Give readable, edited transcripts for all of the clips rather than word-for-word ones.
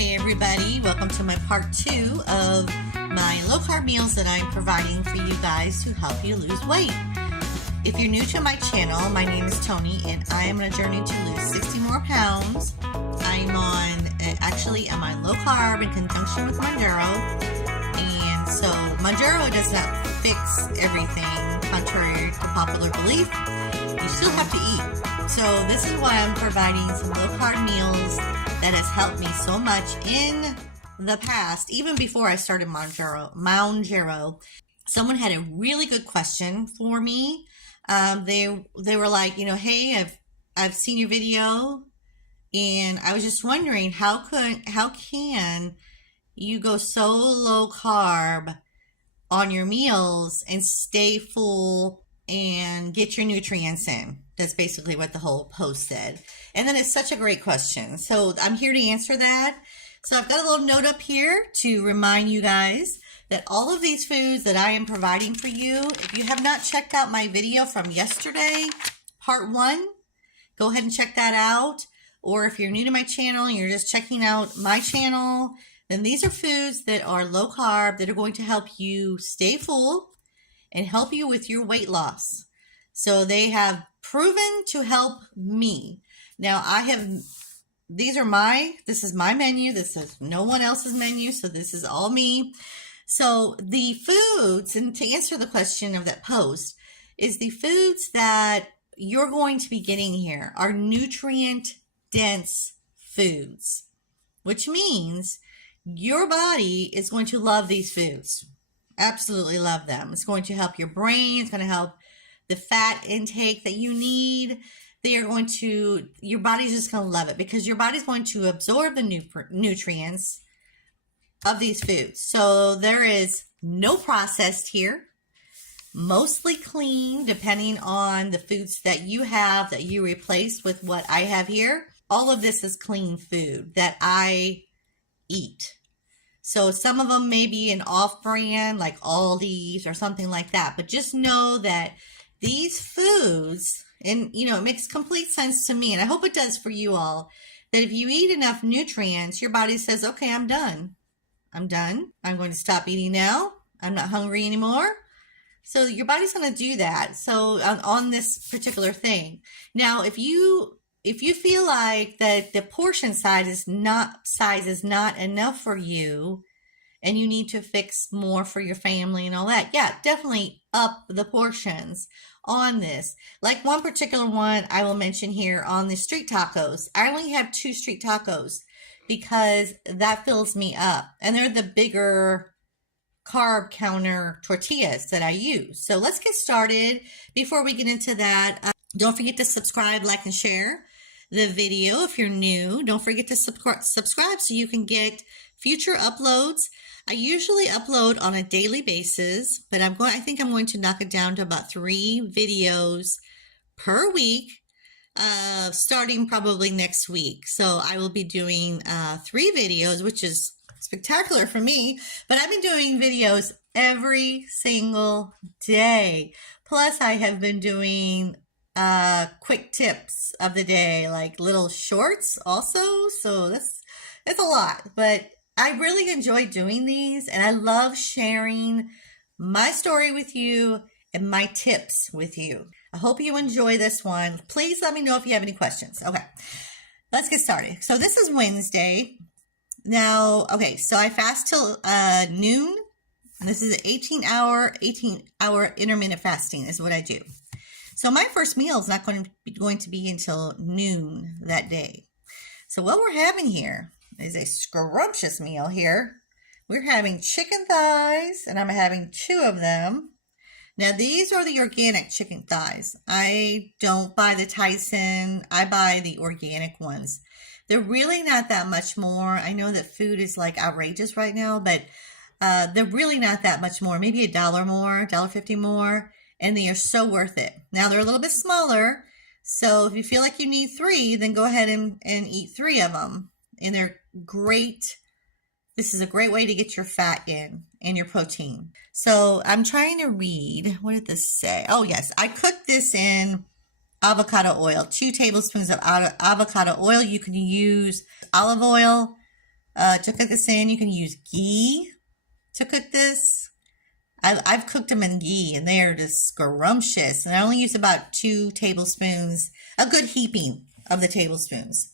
Hey everybody, welcome to my part 2 of my low carb meals that I'm providing for you guys to help you lose weight. If you're new to my channel, my name is Tony and I am on a journey to lose 60 more pounds. I'm on my low carb in conjunction with Mounjaro. And so Mounjaro does not fix everything contrary to popular belief. You still have to eat. So this is why I'm providing some low carb meals that has helped me so much in the past, even before I started Mounjaro. Someone had a really good question for me. They were like, hey, I've seen your video, and I was just wondering how can you go so low carb on your meals and stay full and get your nutrients in? That's basically what the whole post said. And then it's such a great question. So I'm here to answer that. So I've got a little note up here to remind you guys that all of these foods that I am providing for you, if you have not checked out my video from yesterday, part 1, go ahead and check that out. Or if you're new to my channel and you're just checking out my channel, then these are foods that are low carb that are going to help you stay full and help you with your weight loss. So they have proven to help me. Now this is my menu. This is no one else's menu. So this is all me. So the foods, and to answer the question of that post, is the foods that you're going to be getting here are nutrient dense foods, which means your body is going to love these foods. Absolutely love them. It's going to help your brain. It's going to help the fat intake that you need. Your body's just going to love it because your body's going to absorb the nutrients of these foods. So there is no processed here, mostly clean, depending on the foods that you have that you replace with what I have here. All of this is clean food that I eat. So some of them may be an off-brand like Aldi's or something like that, but just know that these foods, and it makes complete sense to me, and I hope it does for you all, that if you eat enough nutrients, your body says, okay, I'm done. I'm done. I'm going to stop eating now. I'm not hungry anymore. So your body's going to do that. So on this particular thing. Now, if you feel like that the portion size is not enough for you, and you need to fix more for your family and all that, yeah, definitely up the portions on this. Like one particular one I will mention here on the street tacos. I only have 2 street tacos because that fills me up. And they're the bigger carb counter tortillas that I use. So let's get started. Before we get into that, don't forget to subscribe, like, and share the video. If you're new, don't forget to subscribe so you can get future uploads. I usually upload on a daily basis, but I think I'm going to knock it down to about 3 videos per week, starting probably next week. So I will be doing 3 videos, which is spectacular for me, but I've been doing videos every single day. Plus I have been doing quick tips of the day, like little shorts also. So it's a lot, but I really enjoy doing these, and I love sharing my story with you and my tips with you. I hope you enjoy this one. Please let me know if you have any questions. Okay, let's get started. So this is Wednesday. Now, okay, so I fast till noon. This is an 18-hour intermittent fasting is what I do. So my first meal is not going to be until noon that day. So what we're having here is a scrumptious meal here. We're having chicken thighs, and I'm having 2 of them. Now, these are the organic chicken thighs. I don't buy the Tyson. I buy the organic ones. They're really not that much more. I know that food is like outrageous right now, but they're really not that much more. Maybe $1 more, $1.50 more, and they are so worth it. Now, they're a little bit smaller, so if you feel like you need 3, then go ahead and eat 3 of them. And they're great. This is a great way to get your fat in and your protein. So I'm trying to read. What did this say? Oh, yes. I cooked this in avocado oil, 2 tablespoons of avocado oil. You can use olive oil, to cook this in. You can use ghee to cook this. I've cooked them in ghee and they are just scrumptious. And I only use about 2 tablespoons, a good heaping of the tablespoons.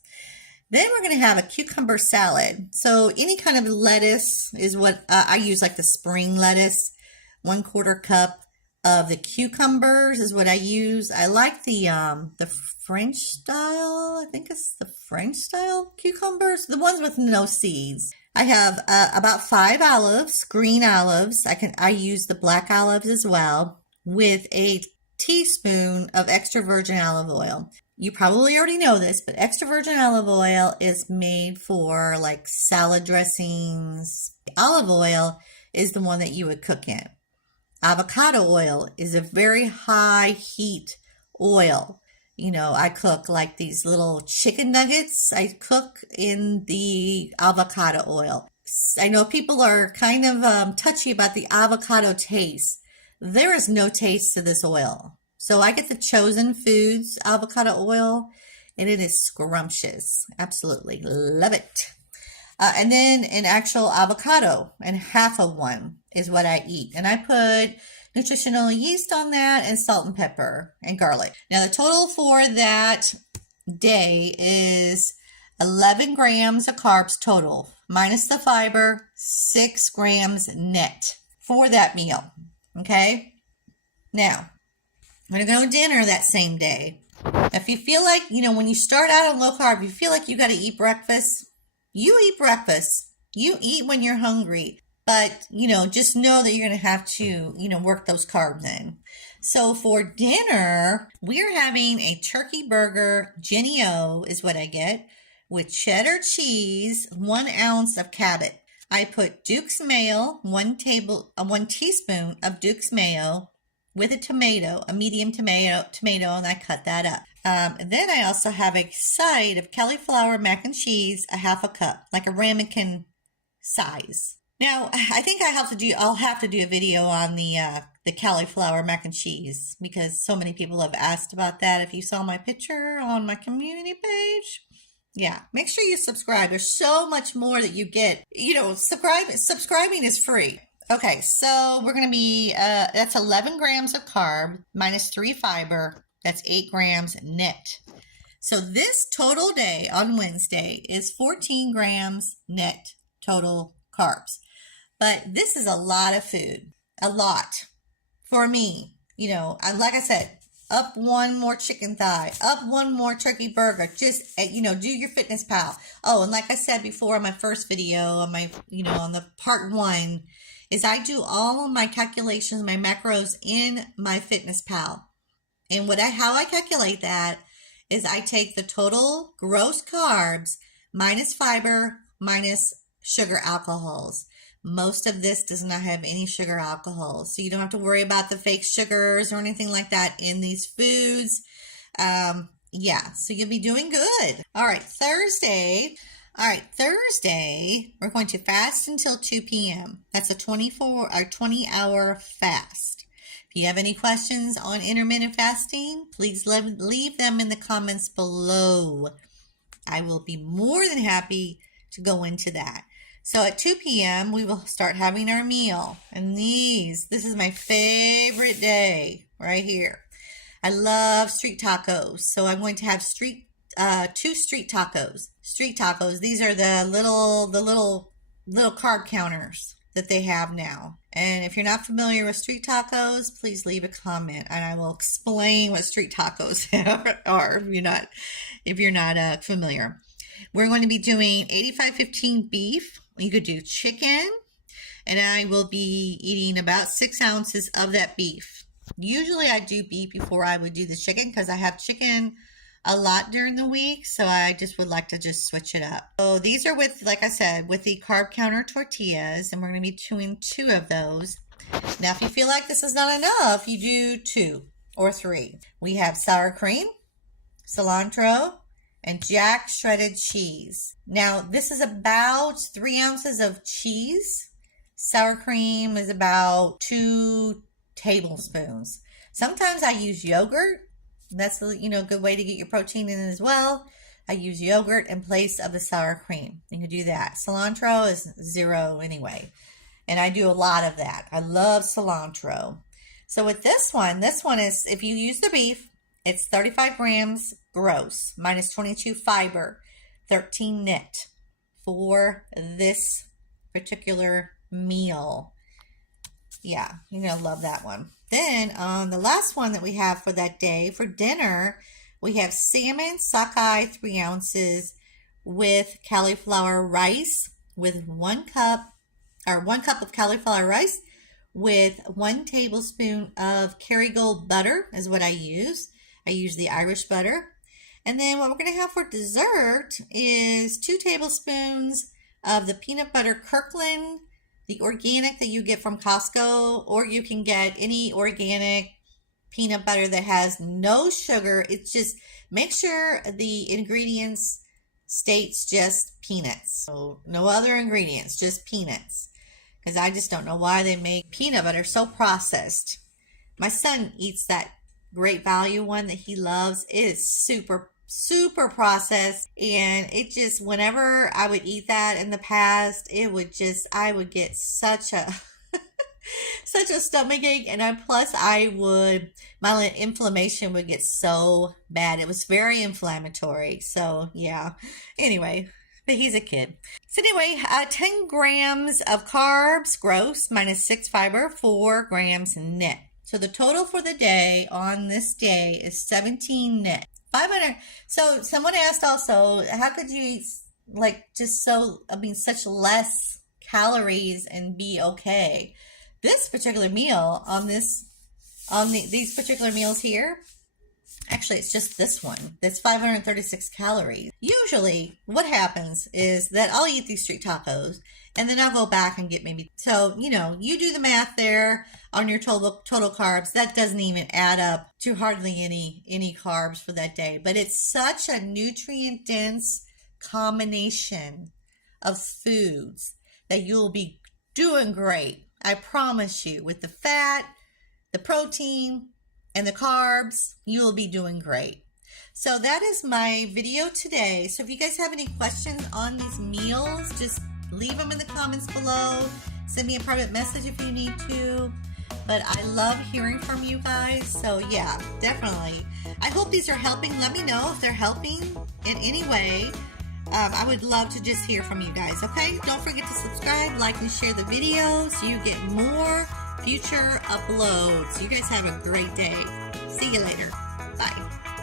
Then we're going to have a cucumber salad. So any kind of lettuce is what I use, like the spring lettuce. 1/4 cup of the cucumbers is what I use. I like the French style. I think it's the French style cucumbers, the ones with no seeds. I have about 5 olives, green olives. I use the black olives as well, with a teaspoon of extra virgin olive oil. You probably already know this, but extra virgin olive oil is made for like salad dressings. Olive oil is the one that you would cook in. Avocado oil is a very high heat oil. You know, I cook like these little chicken nuggets. I cook in the avocado oil. I know people are kind of touchy about the avocado taste. There is no taste to this oil. So I get the Chosen Foods avocado oil, and it is scrumptious. Absolutely love it. And then an actual avocado, and half of one is what I eat. And I put nutritional yeast on that, and salt and pepper and garlic. Now the total for that day is 11 grams of carbs total, minus the fiber, 6 grams net for that meal. Okay. Now I'm going to go to dinner that same day. If you feel like, you know, when you start out on low carb, you feel like you got to eat breakfast, you eat breakfast. You eat when you're hungry. But, you know, just know that you're going to have to, you know, work those carbs in. So for dinner, we're having a turkey burger. Jenny O is what I get, with cheddar cheese, 1 ounce of Cabot. I put Duke's mayo, 1 teaspoon of Duke's mayo, with a tomato, a medium tomato, and I cut that up. Then I also have a side of cauliflower mac and cheese, a half a cup, like a ramekin size. Now, I think I'll have to do a video on the cauliflower mac and cheese, because so many people have asked about that. If you saw my picture on my community page, yeah, make sure you subscribe. There's so much more that you get. You know, subscribing is free. Okay, so we're going to be, that's 11 grams of carb minus 3 fiber. That's 8 grams net. So this total day on Wednesday is 14 grams net total carbs. But this is a lot of food, a lot for me. You know, like I said, up 1 more chicken thigh, up 1 more turkey burger. Just, you know, do your Fitness Pal. Oh, and like I said before in my first video, on my, you know, on the part 1, is I do all of my calculations, my macros in my Fitness Pal. And how I calculate that is I take the total gross carbs minus fiber minus sugar alcohols. Most of this does not have any sugar alcohols, so you don't have to worry about the fake sugars or anything like that in these foods. Yeah, so you'll be doing good. All right, Thursday, we're going to fast until 2 p.m. That's a 20-hour fast. If you have any questions on intermittent fasting, please leave them in the comments below. I will be more than happy to go into that. So at 2 p.m., we will start having our meal. And this is my favorite day right here. I love street tacos. So I'm going to have 2 street tacos. Street tacos, these are the little carb counters that they have now. And if you're not familiar with street tacos, please leave a comment and I will explain what street tacos are if you're not familiar. We're going to be doing 85-15 beef. You could do chicken, and I will be eating about 6 ounces of that beef. Usually I do beef before I would do the chicken because I have chicken a lot during the week, so I just would like to just switch it up. So these are with, like I said, with the carb counter tortillas, and we're going to be doing 2 of those. Now, if you feel like this is not enough, you do 2 or 3. We have sour cream, cilantro, and Jack shredded cheese. Now, this is about 3 ounces of cheese. Sour cream is about 2 tablespoons. Sometimes I use yogurt. That's a good way to get your protein in as well. I use yogurt in place of the sour cream. You can do that. Cilantro is 0 anyway. And I do a lot of that. I love cilantro. So with this one is, if you use the beef, it's 35 grams gross, minus 22 fiber, 13 net for this particular meal. Yeah, you're going to love that one. Then the last one that we have for that day, for dinner, we have salmon sockeye 3 ounces with cauliflower rice with 1 cup of cauliflower rice with 1 tablespoon of Kerrygold butter is what I use. I use the Irish butter. And then what we're going to have for dessert is 2 tablespoons of the peanut butter Kirkland, the organic that you get from Costco, or you can get any organic peanut butter that has no sugar. It's just, make sure the ingredients states just peanuts. So no other ingredients, just peanuts. Because I just don't know why they make peanut butter so processed. My son eats that Great Value one that he loves. It is super processed, and it just, whenever I would eat that in the past, it would just, I would get such a such a stomach ache, and my inflammation would get so bad. It was very inflammatory. So yeah, anyway, but he's a kid. So anyway, 10 grams of carbs gross, minus 6 fiber, 4 grams net. So the total for the day on this day is 17 net. 500. So someone asked also, how could you eat such less calories and be okay? This particular meal these particular meals here, actually it's just this one, that's 536 calories. Usually what happens is that I'll eat these street tacos and then I'll go back and get maybe, so, you do the math there on your total carbs. That doesn't even add up to hardly any carbs for that day. But it's such a nutrient dense combination of foods that you'll be doing great. I promise you, with the fat, the protein, and the carbs, you will be doing great. So that is my video today. So if you guys have any questions on these meals, just leave them in the comments below. Send me a private message if you need to. But I love hearing from you guys. So yeah, definitely. I hope these are helping. Let me know if they're helping in any way. I would love to just hear from you guys, okay? Don't forget to subscribe, like, and share the video so you get more future uploads. You guys have a great day. See you later. Bye.